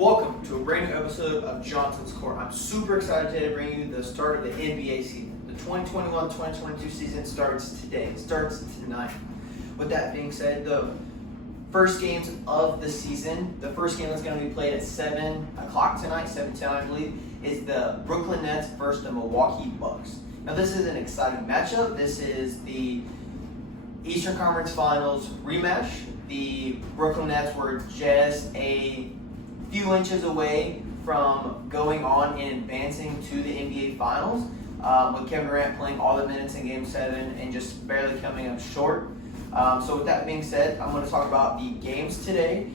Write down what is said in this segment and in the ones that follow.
Welcome to a brand new episode of Johnson's Court. I'm super excited today to bring you the start of the NBA season. The 2021-2022 season starts today. It starts tonight. With that being said, the first games of the season, the first game that's going to be played at 7 o'clock tonight, 7:10 I believe, is the Brooklyn Nets versus the Milwaukee Bucks. Now this is an exciting matchup. This is the Eastern Conference Finals rematch. The Brooklyn Nets were just a few inches away from going on and advancing to the NBA Finals, with Kevin Durant playing all the minutes in Game 7 and just barely coming up short. So with that being said, I'm going to talk about the games today.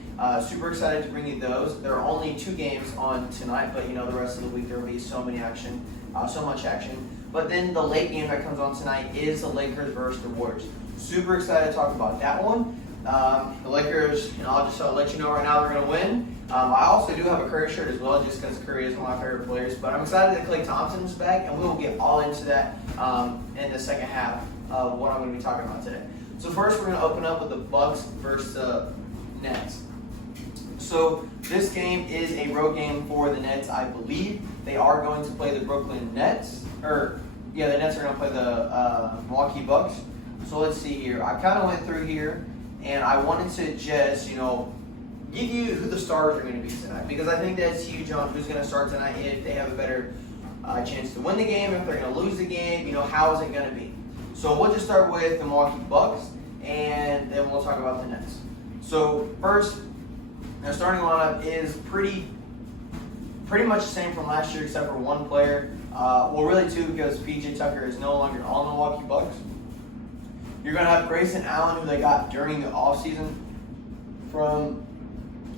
Super excited to bring you those. There are only 2 games on tonight, but the rest of the week there will be so much action. But then the late game that comes on tonight is the Lakers versus the Warriors. Super excited to talk about that one. The Lakers, I'll just let you know right now they're going to win. I also do have a Curry shirt as well, just because Curry is one of my favorite players. But I'm excited that Klay Thompson is back, and we will get all into that in the second half of what I'm going to be talking about today. So first, we're going to open up with the Bucks versus the Nets. So this game is a road game for the Nets, I believe. They are going to play the Brooklyn Nets, the Nets are going to play the Milwaukee Bucks. So let's see here. I kind of went through here, and I wanted to just, give you who the starters are going to be tonight, because I think that's huge on who's going to start tonight, if they have a better chance to win the game, if they're going to lose the game, how is it going to be. So we'll just start with the Milwaukee Bucks, and then we'll talk about the Nets. So first, their starting lineup is pretty much the same from last year, except for one player. Really two, because PJ Tucker is no longer on the Milwaukee Bucks. You're going to have Grayson Allen, who they got during the offseason from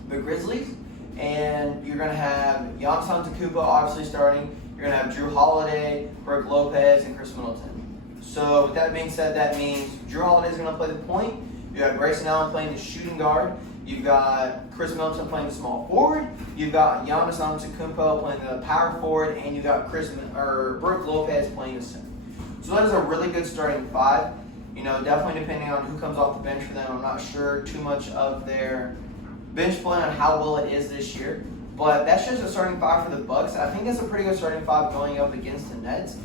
the Grizzlies. And you're going to have Giannis Antetokounmpo obviously starting. You're going to have Drew Holiday, Brook Lopez, and Chris Middleton. So with that being said, that means Drew Holiday is going to play the point. You have Grayson Allen playing the shooting guard. You've got Chris Middleton playing the small forward. You've got Giannis Antetokounmpo playing the power forward, and you got Brook Lopez playing the center. So that is a really good starting 5. Definitely depending on who comes off the bench for them. I'm not sure too much of their bench play on how well it is this year. But that's just a starting 5 for the Bucks. I think it's a pretty good starting 5 going up against the Nets.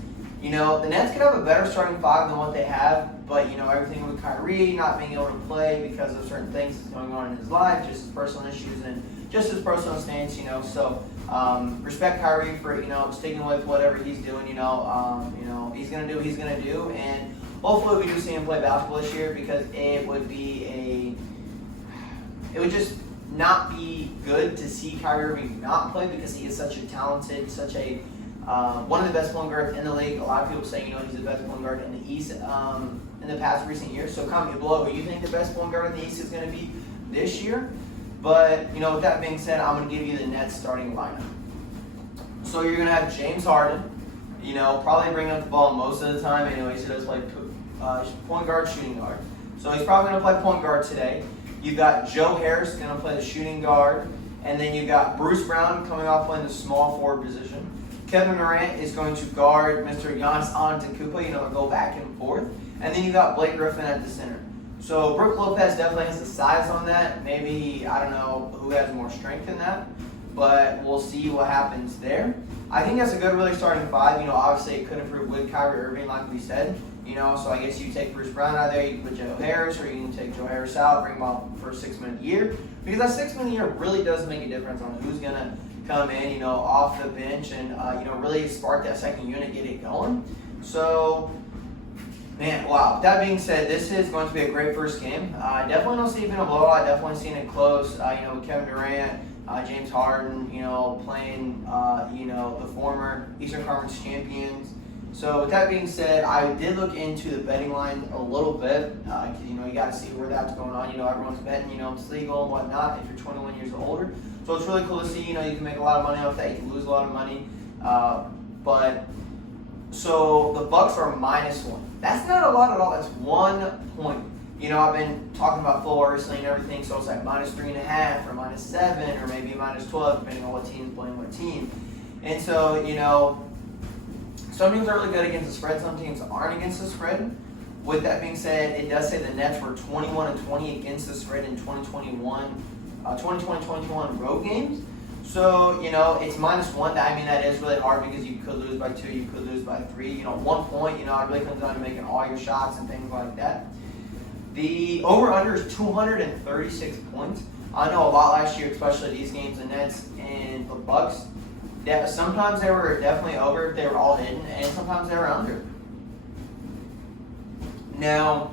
The Nets could have a better starting 5 than what they have, but everything with Kyrie not being able to play because of certain things that's going on in his life, just his personal issues and just his personal stance, So respect Kyrie for sticking with whatever he's doing. He's gonna do what he's gonna do, and hopefully we do see him play basketball this year, because it would just not be good to see Kyrie Irving not play, because he is such a talented, one of the best point guards in the league. A lot of people say, he's the best point guard in the East in the past recent years. So comment below who you think the best point guard in the East is going to be this year. But, with that being said, I'm going to give you the Nets starting lineup. So you're going to have James Harden, probably bringing up the ball most of the time. Anyways, he does play point guard, shooting guard. So he's probably going to play point guard today. You've got Joe Harris going to play the shooting guard. And then you've got Bruce Brown coming off playing the small forward position. Kevin Durant is going to guard Mr. Giannis Antetokounmpo, go back and forth. And then you got Blake Griffin at the center. So Brook Lopez definitely has the size on that. Maybe, I don't know who has more strength in that, but we'll see what happens there. I think that's a good, really starting 5. Obviously it could improve with Kyrie Irving, like we said. So I guess you take Bruce Brown out of there, you can put Joe Harris, or you can take Joe Harris out, bring him out for a 6-minute year. Because that 6-minute year really does make a difference on who's going to come in, off the bench and, really spark that second unit, get it going. So, man, wow. With that being said, this is going to be a great first game. I definitely don't see it being a blowout. I definitely seen it close, with Kevin Durant, James Harden, playing, the former Eastern Conference champions. So with that being said, I did look into the betting line a little bit, because, you got to see where that's going on. Everyone's betting, it's legal and whatnot if you're 21 years or older. So it's really cool to see, you can make a lot of money off that. You can lose a lot of money. So the Bucks are -1. That's not a lot at all. That's 1 point. I've been talking about football recently and everything, so it's like -3.5 or -7 or maybe -12, depending on what team is playing what team. And so, some teams are really good against the spread. Some teams aren't against the spread. With that being said, it does say the Nets were 21-20 against the spread in 2021 road games. So, it's -1. I mean, that is really hard because you could lose by 2, you could lose by 3. 1 point, it really comes down to making all your shots and things like that. The over-under is 236 points. I know a lot last year, especially these games, the Nets and the Bucks. Sometimes they were definitely over if they were all hidden, and sometimes they were under. Now,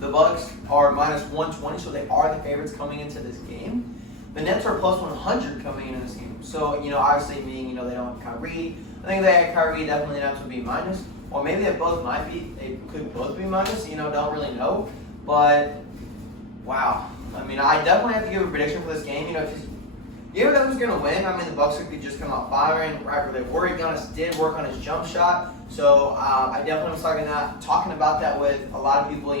the Bucks are -120, so they are the favorites coming into this game. The Nets are +100 coming into this game. So, obviously meaning, they don't have Kyrie. I think if they had Kyrie, definitely the Nets would be minus. Or maybe they both might be. They could both be minus, don't really know. But, wow. I mean, I definitely have to give a prediction for this game. Because you never know who's going to win. I mean, the Bucks could just come out firing right where they were. Giannis did work on his jump shot. So, I definitely was talking about that with a lot of people,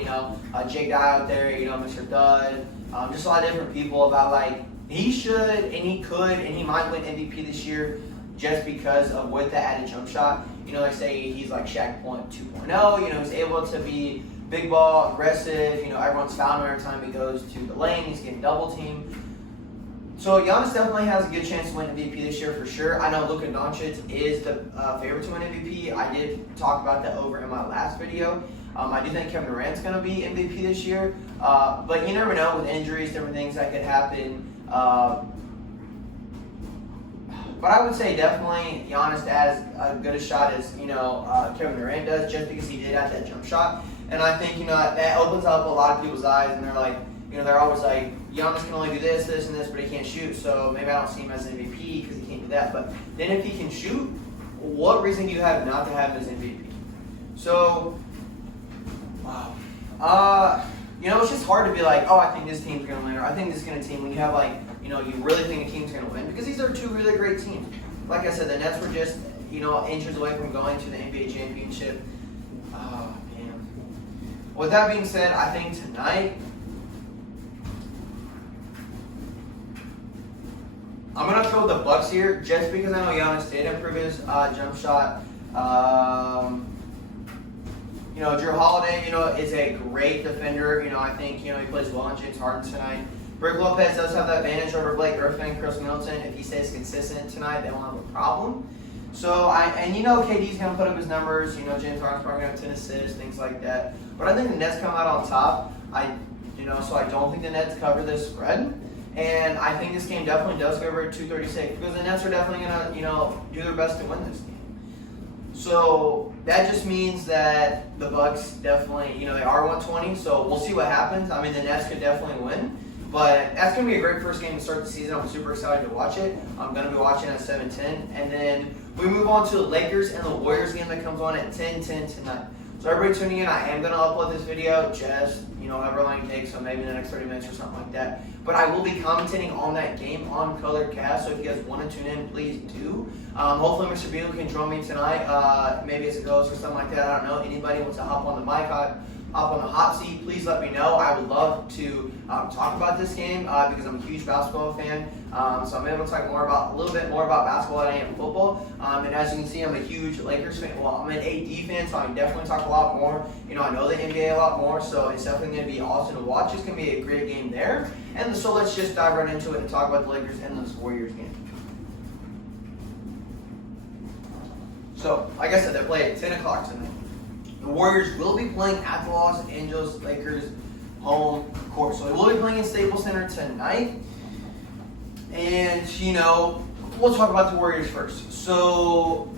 Jake Dye out there, Mr. Dud. Just a lot of different people about, he should and he could and he might win MVP this year just because of with the added jump shot. They say he's like Shaq 2.0. He's able to be big ball, aggressive. Everyone's fouling him every time he goes to the lane. He's getting double teamed. So Giannis definitely has a good chance to win MVP this year for sure. I know Luka Doncic is the favorite to win MVP. I did talk about that over in my last video. I do think Kevin Durant's going to be MVP this year. But you never know with injuries, different things that could happen. But I would say definitely Giannis as good a shot as Kevin Durant does, just because he did have that jump shot. And I think that opens up a lot of people's eyes, and they're like, they're always like, Giannis can only do this, this, and this, but he can't shoot. So maybe I don't see him as an MVP because he can't do that. But then if he can shoot, what reason do you have not to have him as MVP? So, wow. It's just hard to be like, oh, I think this team's going to win, or I think this is going to team when you have you really think a team's going to win, because these are two really great teams. Like I said, the Nets were just, inches away from going to the NBA championship. Oh, man. With that being said, I think tonight, I'm going to throw the Bucks here just because I know Giannis did improve his jump shot. Drew Holiday, is a great defender. I think, he plays well on James Harden tonight. Brook Lopez does have that advantage over Blake Griffin, Chris Middleton. If he stays consistent tonight, they won't have a problem. So, KD's going to put up his numbers. James Harden's probably going to have 10 assists, things like that. But I think the Nets come out on top. So I don't think the Nets cover this spread. And I think this game definitely does go over 236 because the Nets are definitely going to, do their best to win this game. So that just means that the Bucks definitely, they are 120. So we'll see what happens. I mean, the Nets could definitely win. But that's going to be a great first game to start the season. I'm super excited to watch it. I'm going to be watching at 7:10. And then we move on to the Lakers and the Warriors game that comes on at 10:10 tonight. So everybody tuning in, I am going to upload this video just, however long it takes, so maybe in the next 30 minutes or something like that. But I will be commentating on that game on Colored Cast, so if you guys want to tune in, please do. Hopefully Mr. Beal can join me tonight, maybe as a host or something like that. I don't know. Anybody wants to hop on the mic, hop on the hot seat, please let me know. I would love to talk about this game because I'm a huge basketball fan. So I'm able to talk a little bit more about basketball than I am football. And as you can see, I'm a huge Lakers fan. Well, I'm an AD fan, so I can definitely talk a lot more. I know the NBA a lot more, so it's definitely going to be awesome to watch. It's going to be a great game there. And so let's just dive right into it and talk about the Lakers and this Warriors game. So, like I said, they play at 10 o'clock tonight. The Warriors will be playing at the Los Angeles Lakers home court. So they will be playing in Staples Center tonight. And, we'll talk about the Warriors first. So,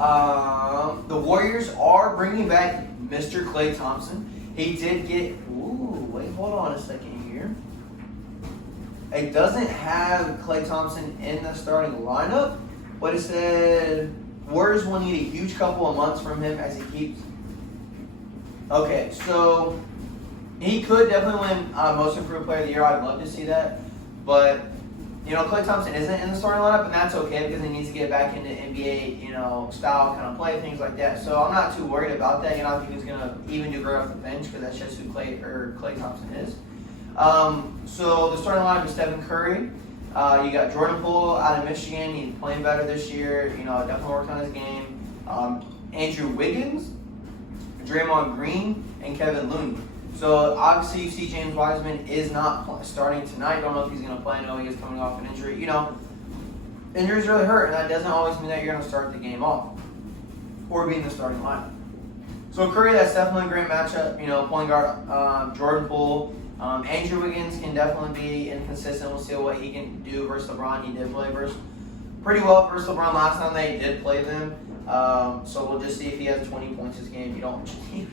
the Warriors are bringing back Mr. Klay Thompson. He did get, hold on a second here. It doesn't have Klay Thompson in the starting lineup, but it said Warriors will need a huge couple of months from him as he keeps. Okay, so he could definitely win Most Improved Player of the Year. I'd love to see that. But, Klay Thompson isn't in the starting lineup, and that's okay because he needs to get back into NBA, style kind of play, things like that. So I'm not too worried about that. I think he's going to even do great off the bench because that's just who Klay Thompson is. So the starting lineup is Stephen Curry. You got Jordan Poole out of Michigan. He's playing better this year. Definitely worked on his game. Andrew Wiggins, Draymond Green, and Kevin Looney. So obviously you see James Wiseman is not starting tonight. Don't know if he's going to play. I know he is coming off an injury. injuries really hurt, and that doesn't always mean that you're going to start the game off or be in the starting lineup. So Curry, that's definitely a great matchup. Point guard Jordan Poole. Andrew Wiggins can definitely be inconsistent. We'll see what he can do versus LeBron. He did play pretty well versus LeBron last time they did play them. So we'll just see if he has 20 points this game. You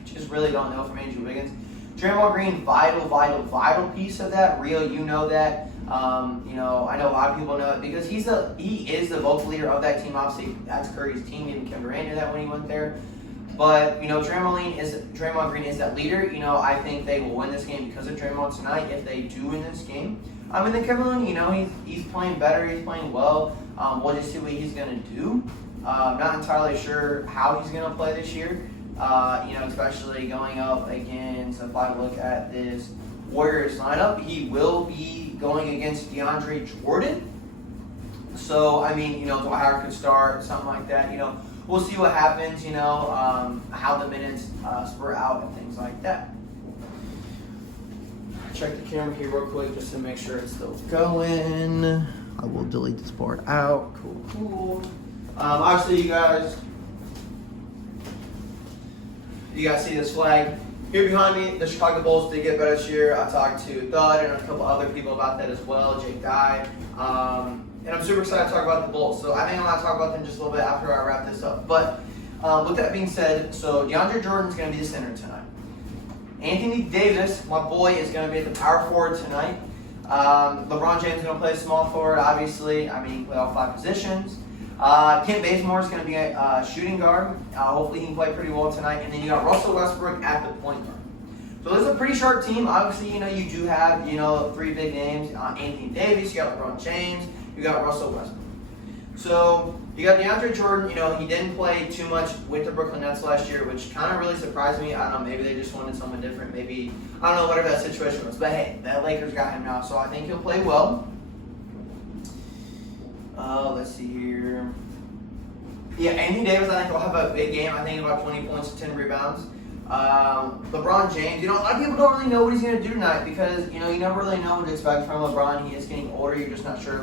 just really don't know from Andrew Wiggins. Draymond Green, vital piece of that. Real, you know that. I know a lot of people know it because he is the vocal leader of that team. Obviously, that's Curry's team. Even Kevin Durant did that when he went there. But Draymond Green is that leader. I think they will win this game because of Draymond tonight. If they do win this game, then Kevin Looney, he's playing better. He's playing well. We'll just see what he's gonna do. Not entirely sure how he's gonna play this year. Especially going up against. If I look at this Warriors lineup, he will be going against DeAndre Jordan. So Dwight Howard could start, something like that. We'll see what happens, how the minutes spur out and things like that. Check the camera here real quick just to make sure it's still going. I will delete this part out. Cool. Obviously, you guys see this flag. Here behind me, the Chicago Bulls did get better this year. I talked to Thud and a couple other people about that as well, Jake Dye. And I'm super excited to talk about the Bulls. So I think I'm going to talk about them just a little bit after I wrap this up. But with that being said, so DeAndre Jordan's going to be the center tonight. Anthony Davis, my boy, is going to be at the power forward tonight. LeBron James is going to play small forward, obviously. He play all 5 positions. Kent Bazemore is going to be a shooting guard. Hopefully he can play pretty well tonight. And then you got Russell Westbrook at the point guard. So this is a pretty sharp team. Obviously, you do have, 3 big names. Anthony Davis, you got LeBron James. You got Russell Westbrook. So you got DeAndre Jordan. He didn't play too much with the Brooklyn Nets last year, which kind of really surprised me. I don't know, maybe they just wanted someone different. Maybe, I don't know, whatever that situation was. But hey, the Lakers got him now, so I think he'll play well. Let's see here. Yeah, Anthony Davis, I think will have a big game. I think about 20 points and 10 rebounds. LeBron James, a lot of people don't really know what he's going to do tonight because, you never really know what to expect from LeBron. He is getting older. You're just not sure,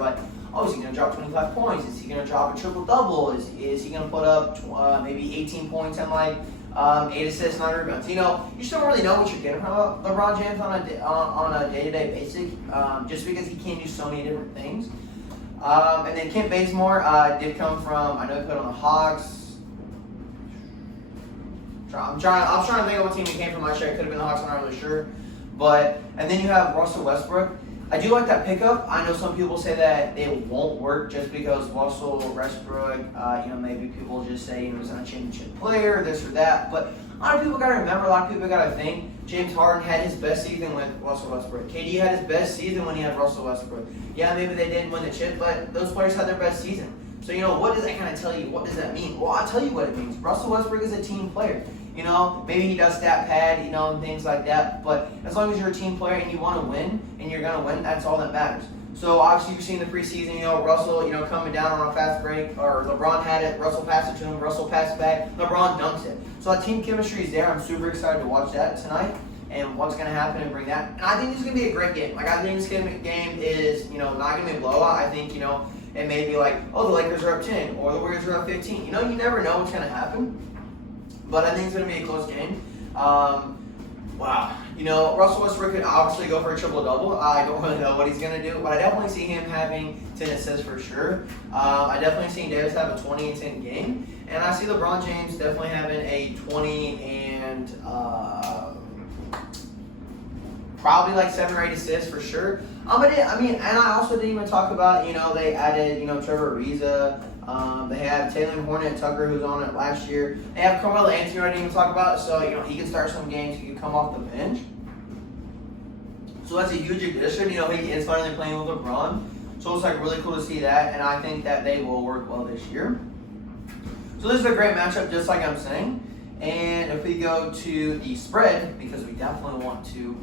is he going to drop 25 points? Is he going to drop a triple-double? Is he going to put up maybe 18 points and 8 assists, 9 rebounds? You just don't really know what you're getting from LeBron James on a day-to-day basis just because he can do so many different things. And then Kent Bazemore did come from, I know he put on the Hawks. I'm trying to think of what team he came from last year. It could have been the Hawks, I'm not really sure. And then you have Russell Westbrook. I do like that pickup. I know some people say that it won't work just because Russell Westbrook, maybe people just say he's not a championship player, this or that. But a lot of people got to remember, a lot of people got to think, James Harden had his best season with Russell Westbrook. KD had his best season when he had Russell Westbrook. Yeah, maybe they didn't win the chip, but those players had their best season. So, what does that kind of tell you? What does that mean? Well, I'll tell you what it means. Russell Westbrook is a team player. Maybe he does stat pad, and things like that. But as long as you're a team player and you want to win, and you're going to win, that's all that matters. So obviously you've seen the preseason, Russell, coming down on a fast break, or LeBron had it, Russell passed it to him, Russell passed it back, LeBron dunks it. So that team chemistry is there. I'm super excited to watch that tonight and what's going to happen and bring that. And I think this is going to be a great game. I think this game is, not going to be a blowout. I think, it may be the Lakers are up 10 or the Warriors are up 15. You never know what's going to happen. But I think it's going to be a close game. Wow. Russell Westbrook could obviously go for a triple-double. I don't really know what he's going to do, but I definitely see him having 10 assists for sure. I definitely see Davis have a 20 and 10 game. And I see LeBron James definitely having a 20 and probably 7 or 8 assists for sure. And I also didn't even talk about, they added, Trevor Ariza. They have Taylor Hornet Tucker, who's on it last year. They have Carmelo Anthony, I didn't even talk about. So, he can start some games. He can come off the bench. So that's a huge addition. He is finally playing with LeBron. So it's really cool to see that. And I think that they will work well this year. So this is a great matchup, just like I'm saying. And if we go to the spread, because we definitely want to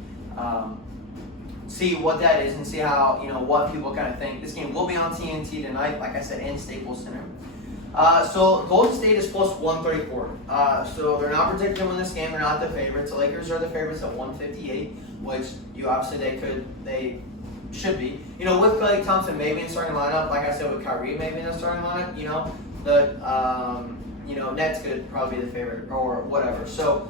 see what that is and see how, what people kind of think. This game will be on TNT tonight, like I said, in Staples Center. So Golden State is plus 134. So they're not predicted to win this game. They're not the favorites. The Lakers are the favorites at 158, which you obviously should be. You know, with Klay Thompson maybe in the starting lineup, like I said, with Kyrie maybe in the starting lineup, you know, the Nets could probably be the favorite or whatever. So,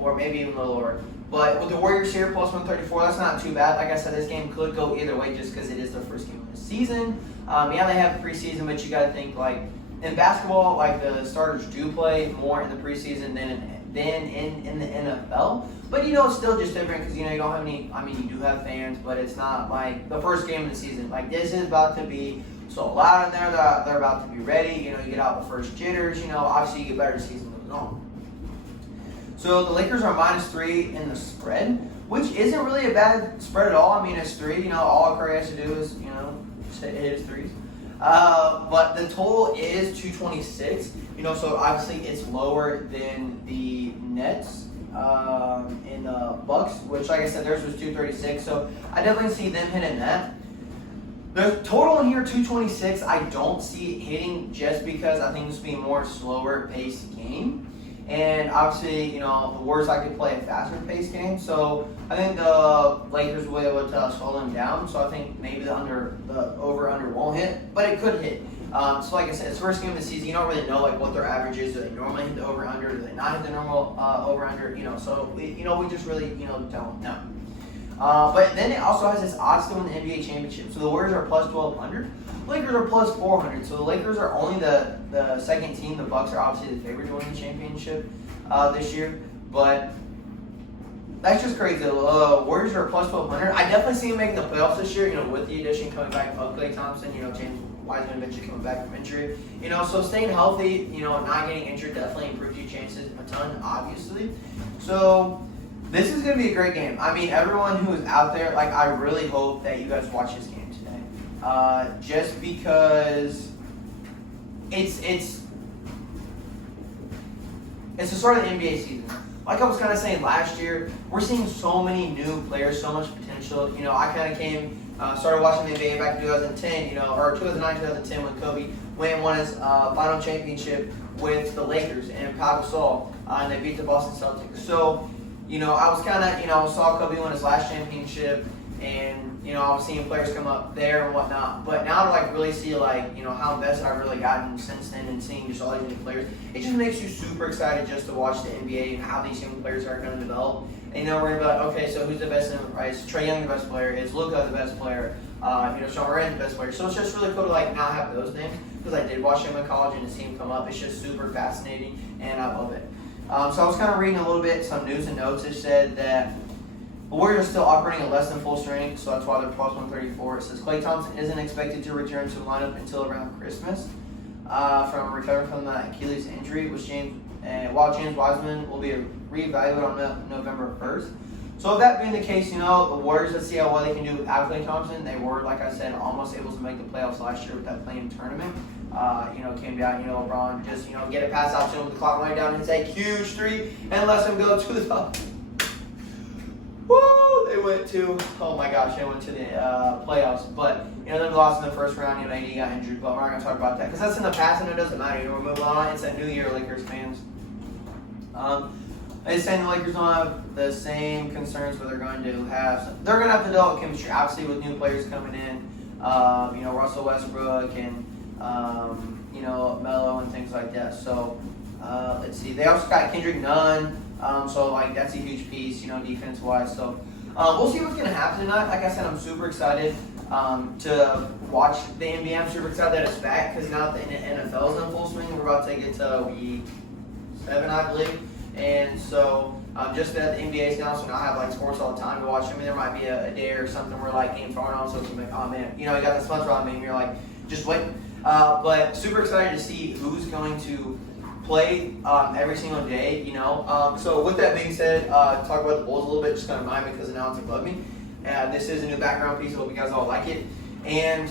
or maybe even a little lower. But with the Warriors here, plus 134, that's not too bad. Like I said, this game could go either way just because it is the first game of the season. Yeah, they have preseason, but you got to think, like, in basketball, like, the starters do play more in the preseason than in the NFL. But, you know, it's still just different because, you know, you don't have any, I mean, you do have fans, but it's not like the first game of the season. Like, this is about to be so loud in there that they're about to be ready. You know, you get out the first jitters, you know, obviously you get better as the season goes on. So the Lakers are -3 in the spread, which isn't really a bad spread at all. I mean, it's 3. You know, all Curry has to do is, you know, hit his threes. But the total is 226. You know, so obviously it's lower than the Nets in the Bucks, which, like I said, theirs was 236. So I definitely see them hitting that. The total in here, 226, I don't see it hitting just because I think this will be a more slower paced game. And obviously, you know, the Warriors like to play a faster paced game. So I think the Lakers will be able to slow them down. So I think maybe the over-under won't hit, but it could hit. So like I said, it's the first game of the season. You don't really know like what their average is. Do they normally hit the over-under? Do they not hit the normal over-under? You know, so we just really, you know, don't know. But then it also has this odds to win the NBA championship. So the Warriors are plus 1,200. Lakers are plus 400. So the Lakers are only the second team. The Bucks are obviously the favorite to win the championship this year. But that's just crazy. The Warriors are plus 1,200. I definitely see them making the playoffs this year, you know, with the addition coming back of Klay Thompson, you know, James Wiseman eventually coming back from injury. You know, so staying healthy, you know, not getting injured definitely improves your chances a ton, obviously. So this is going to be a great game. I mean, everyone who is out there, like, I really hope that you guys watch this game today. Just because it's the start of the NBA season. Like I was kind of saying last year, we're seeing so many new players, so much potential. You know, I kind of started watching the NBA back in 2010, you know, or 2009, 2010 when Kobe went and won his final championship with the Lakers and Pau Gasol, and they beat the Boston Celtics. So, you know, I was kind of, you know, saw Kobe win his last championship, and, you know, I was seeing players come up there and whatnot. But now to, like, really see, like, you know, how invested I've really gotten since then and seeing just all these new players, it just makes you super excited just to watch the NBA and how these young players are going to develop. And, you know, we're going to be like, okay, so who's the best in, right? Is Trae Young the best player? Is Luka the best player? You know, Sean Moran the best player? So it's just really cool to, like, now have those names because I did watch him in college and to see him come up. It's just super fascinating, and I love it. So I was kind of reading a little bit, some news and notes. It said that the Warriors are still operating at less than full strength, so that's why they're plus 134. It says Klay Thompson isn't expected to return to the lineup until around Christmas from recovering from the Achilles injury, while James Wiseman will be reevaluated on November 1st. So with that being the case, you know, the Warriors, let's see how well they can do without Klay Thompson. They were, like I said, almost able to make the playoffs last year with that play-in tournament. You know, came down, you know, LeBron just, you know, get a pass out to him with the clock running down and hits a huge three and lets him go to the they went to the playoffs. But, you know, they lost in the first round. You know, AD got injured, but we're not going to talk about that because that's in the past and it doesn't matter. You know, we're moving on. It's a new year, Lakers fans. They're saying the Lakers don't have the same concerns, but they're going to have to develop chemistry, obviously, with new players coming in. You know, Russell Westbrook and you know, Melo and things like that. So let's see. They also got Kendrick Nunn. So like that's a huge piece, you know, defense wise. So we'll see what's gonna happen tonight. Like I said, I'm super excited to watch the NBA. I'm super excited that it's back because now the NFL is in full swing. We're about to get to week 7, I believe. And so just that the NBA is now, so now I have like sports all the time to watch. I mean, there might be a day or something where like games aren't on, so it's like, oh man, you know, you got the sponsor on me, and you're like, just wait. But super excited to see who's going to play every single day, you know. So with that being said, talk about the Bulls a little bit, just kind of mind me because now it's above me. This is a new background piece. I hope you guys all like it. And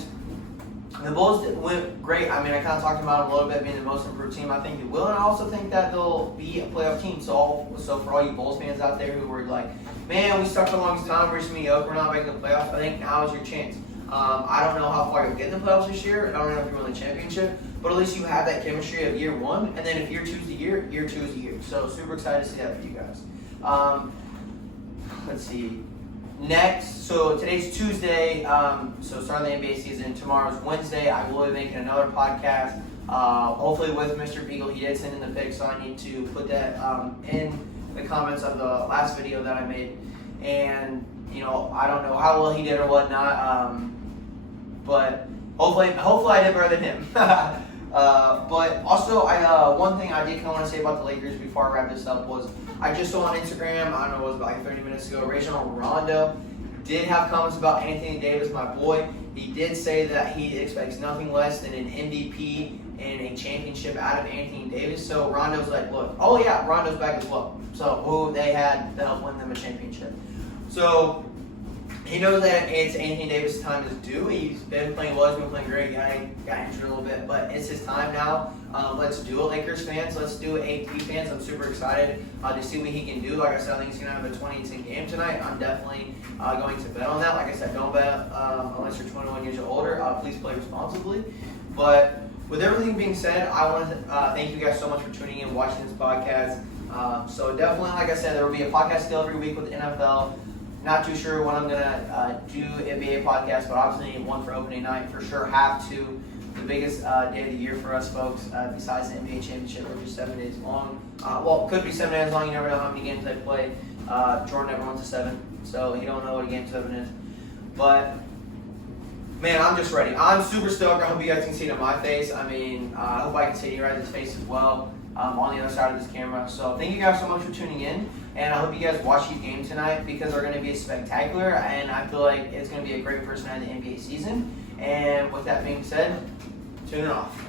the Bulls went great. I mean, I kind of talked about them a little bit being the most improved team. I think they will, and I also think that they'll be a playoff team. So for all you Bulls fans out there who were like, man, we stuck for the longest time, we're just mediocre, we're not making the playoffs, I think now is your chance. I don't know how far you'll get in the playoffs this year. I don't know if you win the championship, but at least you have that chemistry of year one, and then if year 2 is the year, year 2 is the year. So super excited to see that for you guys. Let's see. So today's Tuesday, so starting the NBA season. Tomorrow's Wednesday. I will be making another podcast, hopefully with Mr. Beagle. He did send in the pic, so I need to put that in the comments of the last video that I made. And, I don't know how well he did or whatnot, but hopefully I did better than him. But also, one thing I did kind of want to say about the Lakers before I wrap this up was I just saw on Instagram, I don't know, it was about like 30 minutes ago, Rajon Rondo did have comments about Anthony Davis, my boy. He did say that he expects nothing less than an MVP and a championship out of Anthony Davis. So Rondo's like, look, oh yeah, Rondo's back as well. So they had to help win them a championship. So he knows that it's Anthony Davis' time is due. He's been playing well, he's been playing great. Got injured a little bit, but it's his time now. Let's do it, Lakers fans. Let's do it, AP fans. I'm super excited to see what he can do. Like I said, I think he's going to have a 20-10 game tonight. I'm definitely going to bet on that. Like I said, don't bet unless you're 21 years or older. Please play responsibly. But with everything being said, I want to thank you guys so much for tuning in and watching this podcast. So definitely, like I said, there will be a podcast still every week with the NFL. Not too sure when I'm going to do NBA podcast, but obviously one for opening night for sure. Have to. The biggest day of the year for us folks, besides the NBA championship, which is 7 days long. Well, it could be 7 days long. You never know how many games they play. Jordan never went to 7, so you don't know what a game 7 is. But, man, I'm just ready. I'm super stoked. I hope you guys can see it on my face. I mean, I hope I can see your guys' face as well on the other side of this camera. So thank you guys so much for tuning in. And I hope you guys watch these games tonight because they're going to be spectacular. And I feel like it's going to be a great first night of the NBA season. And with that being said, tune it off.